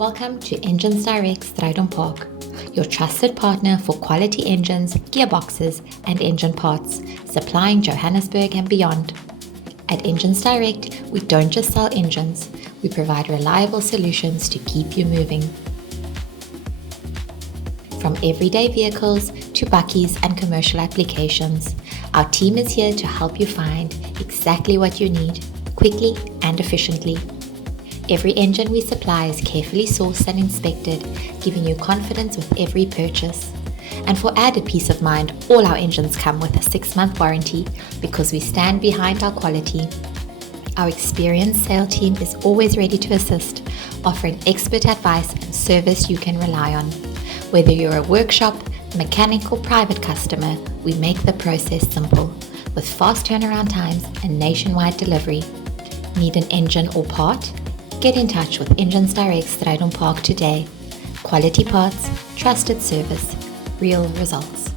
Welcome to Engines Direct Strydom Park, your trusted partner for quality engines, gearboxes, and engine parts, supplying Johannesburg and beyond. At Engines Direct, we don't just sell engines, we provide reliable solutions to keep you moving. From everyday vehicles to buckies and commercial applications, our team is here to help you find exactly what you need, quickly and efficiently. Every engine we supply is carefully sourced and inspected, giving you confidence with every purchase. And for added peace of mind, all our engines come with a 6-month warranty because we stand behind our quality. Our experienced sales team is always ready to assist, offering expert advice and service you can rely on. Whether you're a workshop, mechanic or private customer, we make the process simple, with fast turnaround times and nationwide delivery. Need an engine or part? Get in touch with Engines Direct Strydom Park today. Quality parts, trusted service, real results.